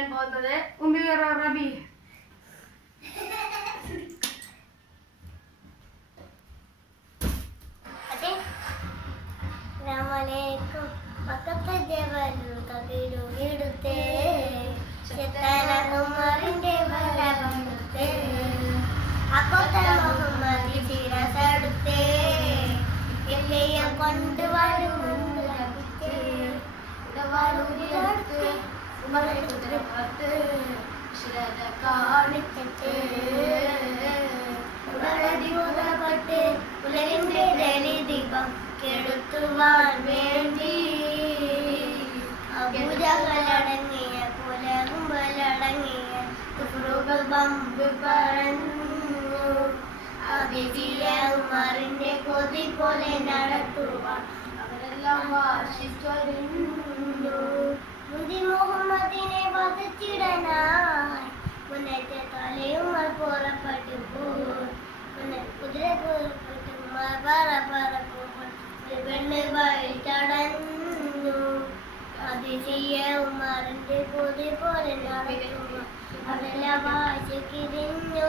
പറയാൻ പോകുന്നത് ഉമീർ റബി. അസ്സലാമലൈക്കും. പക്കത്തെ ജബലുടുത്തേ ഉമറിന്റെ വരവെടുത്തേ അക്കത്തെ മുഹമ്മദ് ശിരസെടുത്തേ എല്ലാം കൊണ്ടുവരും കാണിച്ചിട്ട് ഉലകിന്റെ ദീപം കെടുത്തുവാൻ വേണ്ടി പൂജകളടങ്ങിയ പുലകുമ്പലടങ്ങിയ കുഫറുകൾ ബമ്പ് പറഞ്ഞു അതിജിയ ഉമറിന്റെ കൊതി പോലെ നടത്തുവാൻ അവരെല്ലാം വാശിച്ചൊരുന്നു. മുഹമ്മദിനെ വധിച്ചിടനായി മുന്നേറ്റ തലയുമർ പുറപ്പെട്ടു കുതിര പുറപ്പെട്ടു പെണ്ണ് വഴി ചടന്നു അതിശയ ഉമറിന്റെ കൊതി പോലെ നടത്തുക അവരെല്ലാം വാശിക്കിരിഞ്ഞു.